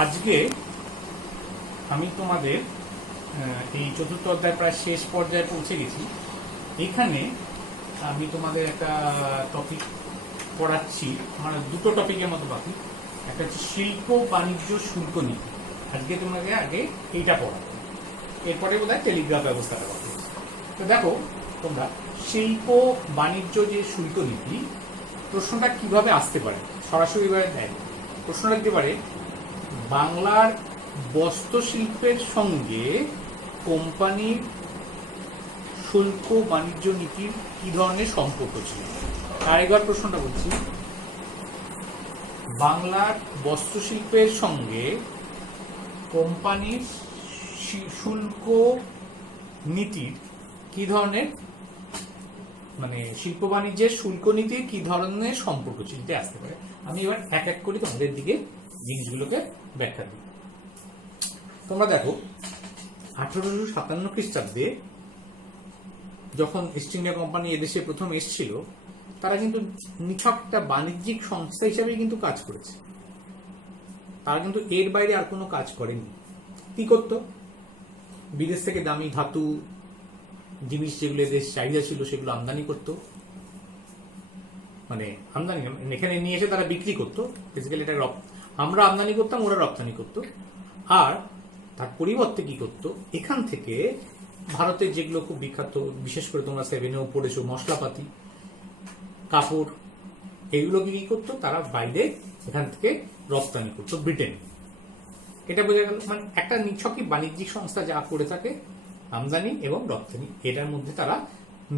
আজকে আমি তোমাদের এই চতুর্থ অধ্যায় প্রায় শেষ পর্যায়ে পৌঁছে গেছি। এখানে আমি তোমাদের একটা টপিক পড়াচ্ছি, আমার দুটো টপিকের মতো বাকি। একটা হচ্ছে শিল্প বাণিজ্য শুল্ক নীতি। আজকে তোমাকে আগে এইটা পড়াবো, এরপরে বোধহয় টেলিগ্রাফ ব্যবস্থাটা বাকি। তো দেখো তোমরা, শিল্প বাণিজ্য যে শুল্ক নীতি, প্রশ্নটা কিভাবে আসতে পারে, সরাসরি দেয় প্রশ্নটা দিতে পারে, বাংলার বস্ত্র শিল্পের সঙ্গে কোম্পানির শুল্ক বাণিজ্য নীতির কি ধরনের সম্পর্ক ছিল। আরেকবার প্রশ্নটা বলছি, বাংলার বস্ত্র শিল্পের সঙ্গে কোম্পানির শুল্ক নীতির কি ধরনের, মানে শিল্প বাণিজ্যের শুল্ক নীতির কি ধরনের সম্পর্ক ছিল, এটা আসতে পারে। আমি এবার এক এক করে তোমাদের দিকে জিনিসগুলোকে ব্যাখ্যা দিই। তোমরা দেখো, 1857 খ্রিস্টাব্দে যখন ইস্ট ইন্ডিয়া কোম্পানি এদেশে প্রথম এসেছিল, তারা কিন্তু নিছক একটা বাণিজ্যিক সংস্থা হিসাবে কিন্তু কাজ করেছে। তারা কিন্তু এর বাইরে আর কোনো কাজ করেনি। কি করতো, বিদেশ থেকে দামি ধাতু জিনিস যেগুলো এদের চাহিদা ছিল সেগুলো আমদানি করতো, মানে আমদানি এখানে নিয়ে এসে তারা বিক্রি করতো। বেসিক্যালি এটা আমরা আমদানি করতাম, ওরা রপ্তানি করতো। আর তার পরিবর্তে কি করতো, এখান থেকে ভারতের যেগুলো খুব বিখ্যাত, বিশেষ করে তোমরা সেভেনেও পড়েছো, মশলাপাতি, কাপড়, এগুলোকে কি করতো, তারা বাইরে এখান থেকে রপ্তানি করতো ব্রিটেন। এটা বোঝা গেল, মানে একটা নিছকই বাণিজ্যিক সংস্থা যা করে থাকে, আমদানি এবং রপ্তানি, এটার মধ্যে তারা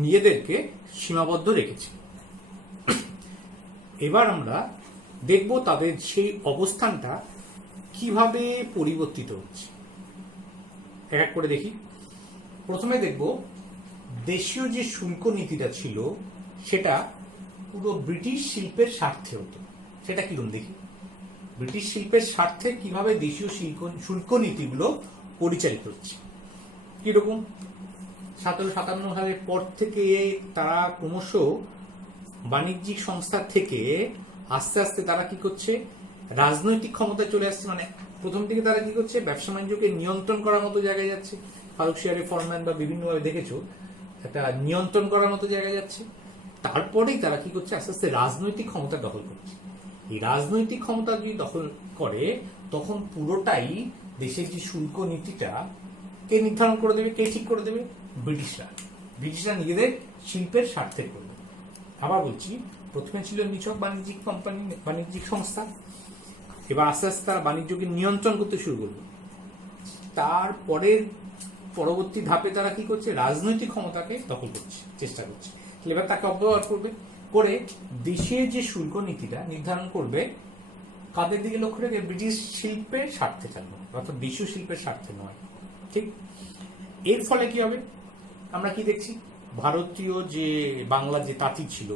নিজেদেরকে সীমাবদ্ধ রেখেছে। এবার আমরা দেখব তাদের সেই অবস্থানটা কিভাবে পরিবর্তিত হচ্ছে। এক এক করে দেখি। প্রথমে দেখব দেশীয় যে শুল্ক নীতিটা ছিল সেটা পুরো ব্রিটিশ শিল্পের স্বার্থে হতো। সেটা কিরকম দেখি, ব্রিটিশ শিল্পের স্বার্থে কিভাবে দেশীয় শুল্ক নীতিগুলো পরিচালিত হচ্ছে। কিরকম, 1757 সালের পর থেকে তারা ক্রমশ বাণিজ্যিক সংস্থা থেকে আস্তে আস্তে তারা কি করছে, রাজনৈতিক ক্ষমতায় চলে আসছে। মানে প্রথম থেকে তারা কি করছে, ব্যবসা বাণিজ্যকে নিয়ন্ত্রণ করার মতো জায়গায় যাচ্ছে। ফারুকশিয়ারে ফরম্যান বা বিভিন্নভাবে দেখেছো, একটা নিয়ন্ত্রণ করার মতো জায়গায় যাচ্ছে। তারপরেই তারা কি করছে, আস্তে আস্তে রাজনৈতিক ক্ষমতা দখল করছে। এই রাজনৈতিক ক্ষমতা যদি দখল করে, তখন পুরোটাই দেশের যে শুল্ক নীতিটা কে নির্ধারণ করে দেবে, কে ঠিক করে দেবে, ব্রিটিশরা নিজেদের শিল্পের স্বার্থে করবে। আবার বলছি, প্রথমে ছিল নিছক বাণিজ্যিক কোম্পানি, বাণিজ্যিক সংস্থা। এবার আস্তে আস্তে তারা বাণিজ্যকে নিয়ন্ত্রণ করতে শুরু করবে। তারপরের পরবর্তী ধাপে তারা কি করছে, রাজনৈতিক ক্ষমতাকে দখল করছে, চেষ্টা করছে। এবার তাকে অপব্যবহার করবে, করে দেশের যে শুল্ক নীতিটা নির্ধারণ করবে কাদের দিকে লক্ষ্য রেখে, ব্রিটিশ শিল্পের স্বার্থে থাকবে, অর্থাৎ দেশীয় শিল্পের স্বার্থে নয়। ঠিক, এর ফলে কি হবে, আমরা কি দেখছি, ভারতীয় যে বাংলা যে তাঁতি ছিল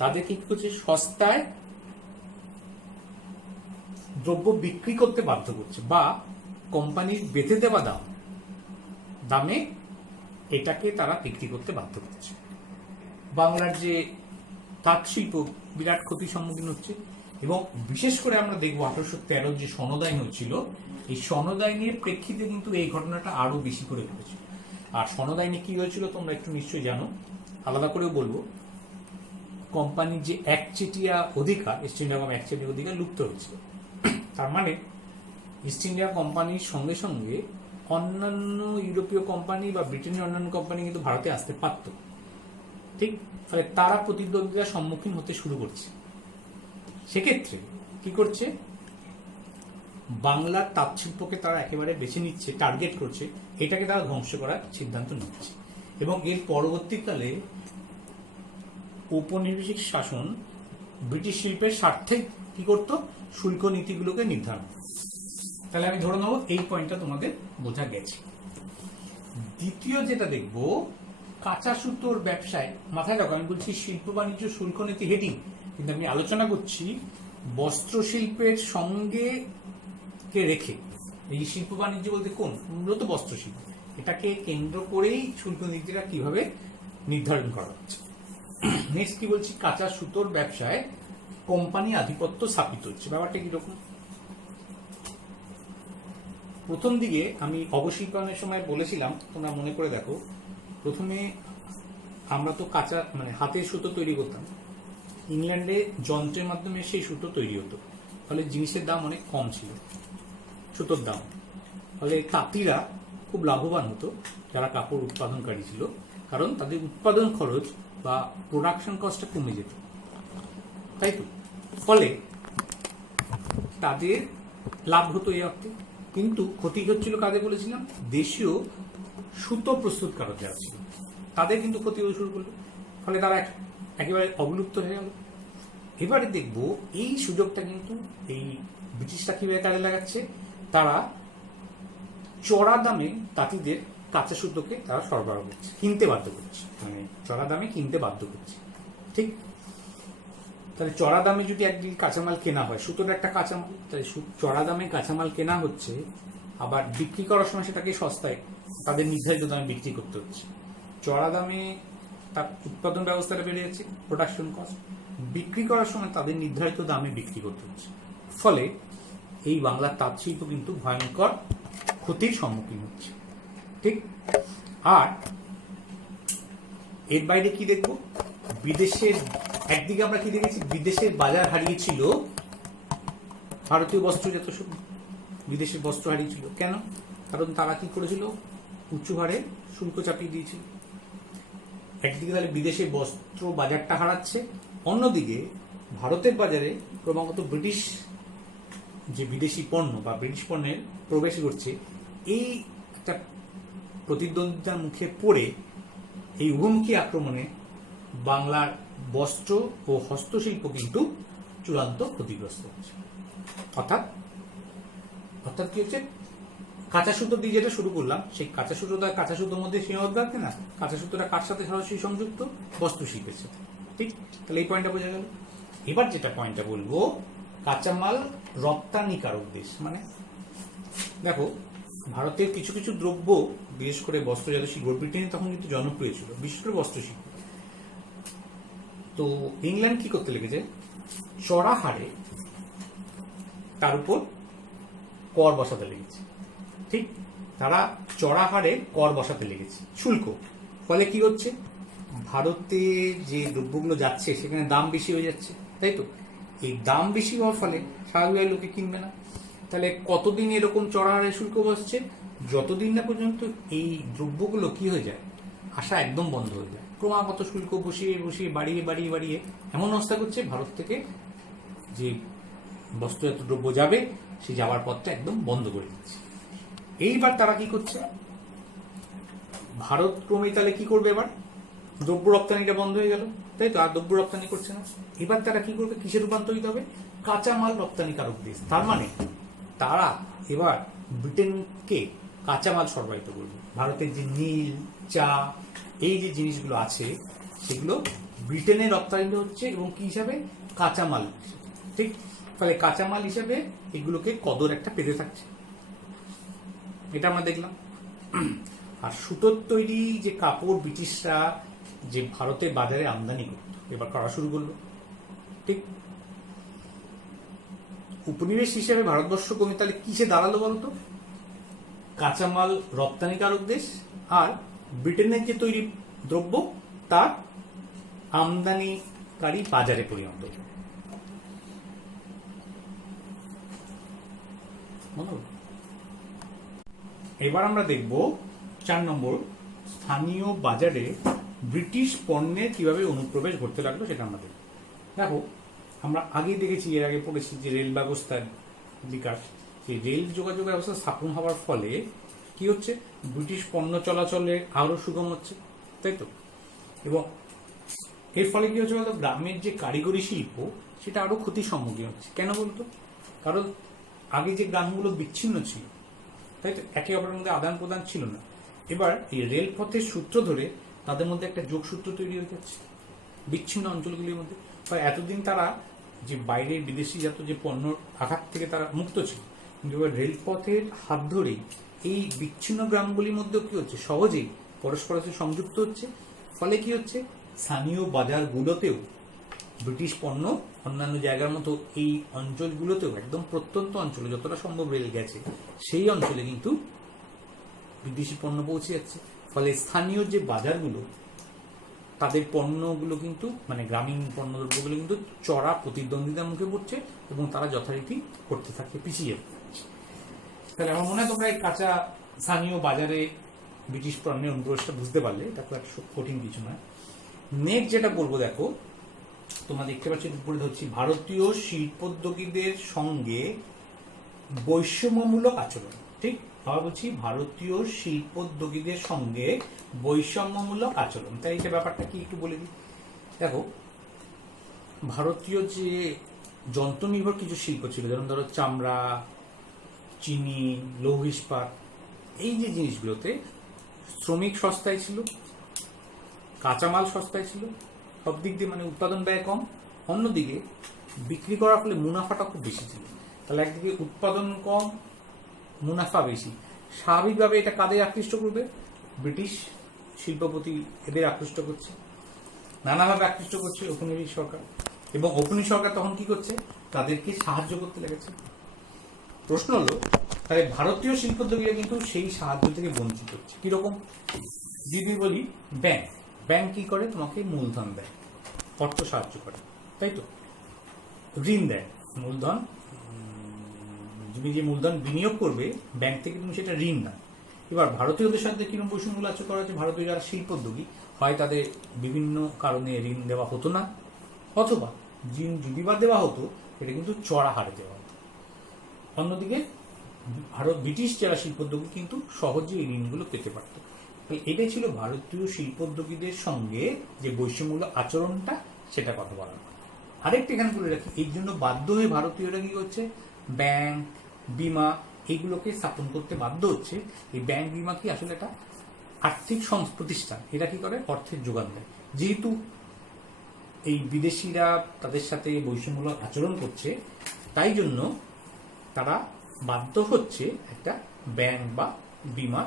তাদের কি করছে, সস্তায় দ্রব্য বিক্রি করতে বাধ্য করছে, বা কোম্পানির বেঁধে দেওয়া দামে এটাকে তারা বিক্রি করতে বাধ্য করছে। বাংলার যে তাঁত শিল্প বিরাট ক্ষতির সম্মুখীন হচ্ছে। এবং বিশেষ করে আমরা দেখবো 1813 যে সনদ আইন হয়েছিল, এই সনদ আইনের প্রেক্ষিতে কিন্তু এই ঘটনাটা আরো বেশি করে ঘটেছিল। আর সনদ আইনে কি হয়েছিল তোমরা একটু নিশ্চয়ই জানো, আলাদা করেও বলবো। কোম্পানির যে একচেটিয়া অধিকার, ইস্ট ইন্ডিয়া কোম্পানি একচেটিয়া অধিকার লুপ্ত হয়েছিল। তার মানে ইস্ট ইন্ডিয়া কোম্পানির সঙ্গে সঙ্গে অন্যান্য ইউরোপীয় কোম্পানি বা ব্রিটেনের অন্যান্য কোম্পানি কিন্তু ভারতে আসতে পারত। ঠিক, ফলে তারা প্রতিদ্বন্দ্বিতার সম্মুখীন হতে শুরু করছে। সেক্ষেত্রে কি করছে, বাংলার তাঁত শিল্পকে তারা একেবারে বেছে নিচ্ছে, টার্গেট করছে, এটাকে তারা ধ্বংস করার সিদ্ধান্ত নিচ্ছে। এবং এর পরবর্তীকালে ঔপনিবেশিক শাসন ব্রিটিশ শিল্পের স্বার্থে কি করত, শুল্ক নীতিগুলোকে নির্ধারণ। তাহলে আমি ধরে নেব এই পয়েন্টটা তোমাদের বোঝা গেছে। দ্বিতীয় যেটা দেখব, কাঁচা সুতোর ব্যবসায়, মাথায় রাখো আমি বলছি শিল্প বাণিজ্য শুল্ক নীতি হেডিং, কিন্তু আমি আলোচনা করছি বস্ত্র শিল্পের সঙ্গে কে রেখে। এই শিল্প বাণিজ্য বলতে কোন, মূলত বস্ত্র শিল্প, এটাকে কেন্দ্র করেই শুল্ক নীতিটা কিভাবে নির্ধারণ করা হচ্ছে। নেক্সট কি বলছি, কাঁচা সুতোর ব্যবসায় কোম্পানি আধিপত্য স্থাপিত হচ্ছে। ব্যাপারটা কিরকম, প্রথম দিকে আমি অবশিল্পায়নের সময় বলেছিলাম, তোমরা মনে করে দেখো, প্রথমে আমরা তো কাঁচা মানে হাতের সুতো তৈরি করতাম, ইংল্যান্ডে যন্ত্রের মাধ্যমে সেই সুতো তৈরি হতো, ফলে জিনিসের দাম অনেক কম ছিল, সুতোর দাম। ফলে তাঁতিরা খুব লাভবান হতো যারা কাপড় উৎপাদনকারী ছিল, কারণ তাদের উৎপাদন খরচ বা প্রোডাকশন কস্টটা কমে যেত, তাই তো। ফলে তাদের লাভ হতো এই অর্থে। কিন্তু ক্ষতি হচ্ছিল কাদের বলেছিলাম? দেশীয় সুতো প্রস্তুতকারক যারা ছিল, তাদের কিন্তু ক্ষতি হতে শুরু করলো। ফলে তারা একেবারে অবলুপ্ত হয়ে গেল। এবারে দেখব এই সুযোগটা কিন্তু এই ব্রিটিশরা কিভাবে কাজে লাগাচ্ছে। তারা চড়া দামে তাঁতিদের কাঁচা সুতোকে তারা সরবরাহ করছে, কিনতে বাধ্য করছে, মানে চড়া দামে কিনতে বাধ্য করছে, ঠিক। তাহলে চড়া দামে যদি একদিন কাঁচামাল কেনা হয়, সুতোর একটা কাঁচামাল, তাহলে চড়া দামে কাঁচামাল কেনা হচ্ছে, আবার বিক্রি করার সময় সেটাকে সস্তায় তাদের নির্ধারিত দামে বিক্রি করতে হচ্ছে। চড়া দামে তার উৎপাদন ব্যবস্থাটা বেড়ে যাচ্ছে, প্রোডাকশন কস্ট, বিক্রি করার সময় তাদের নির্ধারিত দামে বিক্রি করতে হচ্ছে। ফলে এই বাংলার তাঁত শিল্প কিন্তু ভয়ঙ্কর ক্ষতির সম্মুখীন হচ্ছে, ঠিক। আর এর বাইরে কি দেখবো? বিদেশের একদিকে আমরা কি দেখেছি? বিদেশের বাজার হারিয়েছিল ভারতীয় বস্ত্রজাত শিল্প, বিদেশের বস্ত্র হারিয়েছিল। কেন? কারণ তারা কি করেছিল? উঁচু হারে শুল্ক চাপিয়ে দিয়েছিল। একদিকে তাহলে বিদেশের বস্ত্র বাজারটা হারাচ্ছে, অন্যদিকে ভারতের বাজারে ক্রমাগত ব্রিটিশ যে বিদেশি পণ্য বা ব্রিটিশ পণ্যের প্রবেশ ঘটছে। এই একটা প্রতিদ্বন্দ্বিতার মুখে পড়ে এই উভমুখী আক্রমণে বাংলার বস্ত্র ও হস্তশিল্প কিন্তু চূড়ান্ত ক্ষতিগ্রস্ত হচ্ছে। অর্থাৎ কি হচ্ছে? কাঁচা সুতো দিয়ে যেটা শুরু করলাম, সেই কাঁচা সুতোটা কাঁচা সুতোর মধ্যে সীমাবদ্ধ থাকবে না, কাঁচা সুতোটা কার সাথে সরাসরি সংযুক্ত? বস্ত্রশিল্পের সাথে, ঠিক। তাহলে এই পয়েন্টটা বোঝা গেল। এবার যেটা পয়েন্টটা বলবো, কাঁচামাল রপ্তানিকারক দেশ। মানে দেখো, ভারতের কিছু কিছু দ্রব্য, বিশেষ করে বস্ত্রজাত শিল্প, ব্রিটেনে তখন কিন্তু জনপ্রিয় ছিল, বিশেষ করে বস্ত্রশিল্প। তো ইংল্যান্ড কি করতে লেগেছে? চড়া হারে তার উপর কর বসাতে লেগেছে, ঠিক। তারা চড়া হারে কর বসাতে লেগেছে, শুল্ক। ফলে কি হচ্ছে? ভারতে যে দ্রব্যগুলো যাচ্ছে সেখানে দাম বেশি হয়ে যাচ্ছে, তাই তো। এই দাম বেশি হওয়ার ফলে স্বাভাবিক লোকে কিনবে না। তাহলে কতদিন এরকম চড়া হারে শুল্ক বসছে? যতদিন না পর্যন্ত এই দ্রব্যগুলো কি হয়ে যায়, আসা একদম বন্ধ হয়ে যায়। ক্রমাগত শুল্ক বসিয়ে বসিয়ে বাড়িয়ে বাড়িয়ে বাড়িয়ে এমন অবস্থা করছে, ভারত থেকে যে বস্ত্রজাত দ্রব্য যাবে, সে যাওয়ার পথটা একদম বন্ধ করে দিচ্ছে। এইবার তারা কি করছে? ভারত ক্রমে তাহলে কি করবে? এবার দ্রব্য রপ্তানিটা বন্ধ হয়ে গেল, তাই তো। আর দ্রব্য রপ্তানি করছে না। এবার তারা কি করবে? কিসে রূপান্তরিত হবে? কাঁচামাল রপ্তানিকারক দেশ। তার মানে তারা এবার ব্রিটেনকে কাঁচামাল সরবরাহ করবে। ভারতের যে নীল, চা, এই যে জিনিসগুলো আছে, সেগুলো ব্রিটেনে রপ্তানিত হচ্ছে, এবং কি হিসাবে? কাঁচামাল, ঠিক। ফলে কাঁচামাল হিসাবে এগুলোকে কদর একটা পেতে থাকছে, এটা আমরা দেখলাম। আর সুতোর তৈরি যে কাপড় ব্রিটিশরা যে ভারতের বাজারে আমদানি করত, এবার করা শুরু করলো, ঠিক। উপনিবেশ হিসেবে ভারতবর্ষ কমে তাহলে কিসে দাঁড়ালো বলতো? কাঁচামাল রপ্তানিকারক দেশ, আর ব্রিটেনের যে তৈরি দ্রব্য তার আমদানিকারী বাজারে পরিণত হলো। এবার আমরা দেখব 4 নম্বর, স্থানীয় বাজারে ব্রিটিশ পণ্যের কিভাবে অনুপ্রবেশ ঘটতে লাগলো সেটা আমরা দেখব। দেখো, আমরা আগেই দেখেছি, এর আগে পড়েছি যে রেল ব্যবস্থার বিকাশ, যে রেল যোগাযোগ ব্যবস্থা স্থাপন হওয়ার ফলে কি হচ্ছে? ব্রিটিশ পণ্য চলাচলে আরো সুগম হচ্ছে, তাই তো। এবং এর ফলে কি হচ্ছে বলতো? গ্রামের যে কারিগরি শিল্প সেটা আরো ক্ষতির সম্মুখীন হচ্ছে। কেন বলতো? কারণ আগে যে গ্রামগুলো বিচ্ছিন্ন ছিল, তাই তো, একে অপরের মধ্যে আদান প্রদান ছিল না। এবার এই রেলপথের সূত্র ধরে তাদের মধ্যে একটা যোগসূত্র তৈরি হয়ে যাচ্ছে বিচ্ছিন্ন অঞ্চলগুলির মধ্যে। এতদিন তারা যে বাইরে বিদেশি জাত যে পণ্য আঘাত থেকে তারা মুক্ত ছিল, কিন্তু এবার রেলপথের হাত ধরেই এই বিচ্ছিন্ন গ্রামগুলির মধ্যেও কি হচ্ছে? সহজেই পরস্পরের সাথে সংযুক্ত হচ্ছে। ফলে কি হচ্ছে? স্থানীয় বাজারগুলোতেও ব্রিটিশ পণ্য অন্যান্য জায়গার মতো এই অঞ্চলগুলোতেও একদম প্রত্যন্ত অঞ্চলে যতটা সম্ভব রেল গেছে সেই অঞ্চলে কিন্তু বিদেশি পণ্য পৌঁছে যাচ্ছে। ফলে স্থানীয় যে বাজারগুলো তাদের পণ্যগুলো কিন্তু মানে গ্রামীণ পণ্যদ্রব্যগুলো কিন্তু চড়া প্রতিদ্বন্দ্বিতার মুখে পড়ছে এবং তারা যথারীতি করতে থাকে পিছিয়ে যাচ্ছে। তাহলে আমার মনে হয় তোমরা এই কাঁচা স্থানীয় বাজারে ব্রিটিশ পণ্যের অনুপ্রবেশটা বুঝতে পারলে, এটা খুব একটা কঠিন কিছু নয়। নেক্সট যেটা বলবো, দেখো তোমরা দেখতে পাচ্ছ উপরে ধরছি, ভারতীয় শিল্পোদ্যোগীদের সঙ্গে বৈষম্যমূলক আচরণ। ঠিক, আবার বলছি ভারতীয় শিল্পোদ্যোগীদের সঙ্গে বৈষম্যমূলক আচরণ। তাই এটা ব্যাপারটা কি একটু বলে দিই। দেখো, ভারতীয় যে যন্ত্র নির্ভর কিছু শিল্প ছিল, যেমন ধরো চামড়া, চিনি, লৌহ ইস্পাত, এই যে জিনিসগুলোতে শ্রমিক সস্তায় ছিল, কাঁচামাল সস্তায় ছিল, সব দিক দিয়ে মানে উৎপাদন ব্যয় কম, অন্যদিকে বিক্রি করার ফলে মুনাফাটা খুব বেশি ছিল। তাহলে একদিকে উৎপাদন কম, মুনাফা বেশি, স্বাভাবিকভাবে এটা কাদের আকৃষ্ট করবে? ব্রিটিশ শিল্পপতি এদের আকৃষ্ট করছে, নানাভাবে আকৃষ্ট করছে ঔপনিবেশিক সরকার। এবং ঔপনিবেশিক সরকার তখন কি করছে? তাদেরকে সাহায্য করতে লেগেছে। প্রশ্ন হলো, তাহলে ভারতীয় শিল্পোদ্যোগীরা কিন্তু সেই সাহায্য থেকে বঞ্চিত হচ্ছে। কিরকম? যদি বলি ব্যাংক, ব্যাংক কি করে? তোমাকে মূলধন দেয়, অর্থ সাহায্য করে, তাই তো, ঋণ দেয়, মূলধন, তুমি যে মূলধন বিনিয়োগ করবে ব্যাংক থেকে তুমি সেটা ঋণ না। এবার ভারতীয়দের সাথে কিরকম বৈষম্য আচরণ করা হচ্ছে? ভারতীয় যারা শিল্পোদ্যোগী, হয় তাদের বিভিন্ন কারণে ঋণ দেওয়া হতো না, অথবা ঋণ যদি বা দেওয়া হতো এটা কিন্তু চড়া হারে দেওয়া হতো। অন্যদিকে ব্রিটিশ যারা শিল্পোদ্যোগী কিন্তু সহজে এই ঋণগুলো পেতে পারত। এটাই ছিল ভারতীয় শিল্পোদ্যোগীদের সঙ্গে যে বৈষম্যমূলক আচরণটা, সেটা কথা বলা। আরেকটা এখানে বলে রাখি, এই জন্য বাধ্য হয়ে ভারতীয়রা কি করছে? ব্যাংক, বিমা এইগুলোকে স্থাপন করতে বাধ্য হচ্ছে। এই ব্যাংক, বিমা কি আসলে একটা আর্থিক প্রতিষ্ঠান, এরা কি করে? অর্থের যোগান দেয়। যেহেতু এই বিদেশিরা তাদের সাথে বৈষম্যমূলক আচরণ করছে, তাই জন্য তারা বাধ্য হচ্ছে একটা ব্যাংক বা বিমা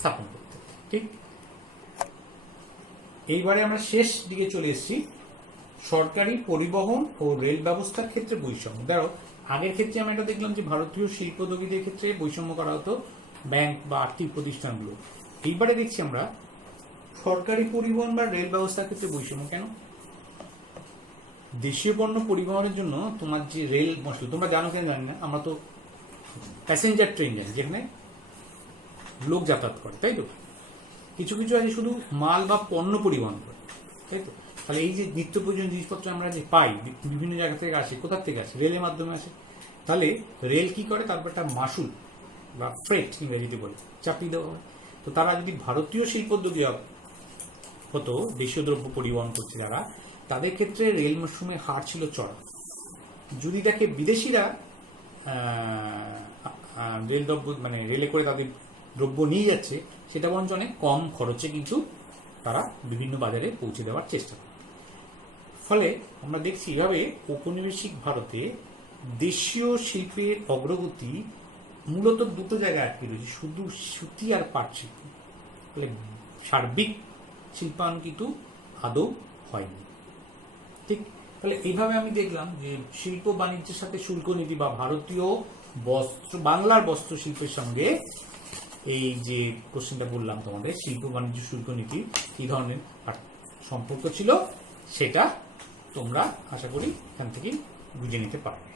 স্থাপন করতে। ঠিক, এইবারে আমরা শেষ দিকে চলে এসেছি, সরকারি পরিবহন ও রেল ব্যবস্থার ক্ষেত্রে বৈষম্য। ধরো আগের ক্ষেত্রে আমরা এটা দেখলাম যে ভারতীয় শিল্পোদ্যোগীদের ক্ষেত্রে বৈষম্য করা হতো ব্যাংক বা আর্থিক প্রতিষ্ঠানগুলো। এইবারে দেখছি আমরা সরকারি পরিবহন বা রেল ব্যবস্থার ক্ষেত্রে বৈষম্য কেন? দেশীয় পণ্য পরিবহনের জন্য তোমার যে রেল মশলা, তোমরা জানো কেন জানি না, আমরা তো প্যাসেঞ্জার ট্রেন জানি যেখানে লোক যাতায়াত করে, তাই তো। কিছু কিছু আছে শুধু মাল বা পণ্য পরিবহন করে, তাই তো। তাহলে এই যে নিত্য প্রয়োজনীয় জিনিসপত্র আমরা যে পাই বিভিন্ন জায়গা থেকে আসে, কোথা থেকে আসে? রেলের মাধ্যমে আসে। তাহলে রেল কি করে? তারপর একটা মাসুল বা ফ্রেট ইংরেজিতে বলে চাপিয়ে দেওয়া হয়। তো তারা যদি ভারতীয় শিল্পোদ্যোগী হতো, দেশীয় দ্রব্য পরিবহন করছে যারা, তাদের ক্ষেত্রে রেল মরশুমের হার ছিল চড়া। যদি তাকে বিদেশিরা রেল দ্রব্য মানে রেলে করে তাদের দ্রব্য নিয়ে যাচ্ছে, সেটা বরঞ্চ অনেক কম খরচে কিন্তু তারা বিভিন্ন বাজারে পৌঁছে দেওয়ার চেষ্টা করে। ফলে আমরা দেখছি এভাবে ঔপনিবেশিক ভারতে দেশীয় শিল্পের অগ্রগতি মূলত দুটো জায়গায় আটকে রয়েছে, শুধু সুতি আর পাট শিল্প। ফলে সার্বিক শিল্পায়ন কিন্তু আদৌ হয়নি। ঠিক, তাহলে এইভাবে আমি দেখলাম যে শিল্প বাণিজ্যের সাথে শুল্ক নীতি বা ভারতীয় বাংলার বস্ত্র শিল্পের সঙ্গে এই যে কোশ্চেনটা বললাম তোমাদের, শিল্প বাণিজ্য শুল্ক নীতি কি ধরনের সম্পর্ক ছিল, সেটা তোমরা আশা করি এখান থেকে বুঝে নিতে পারবে।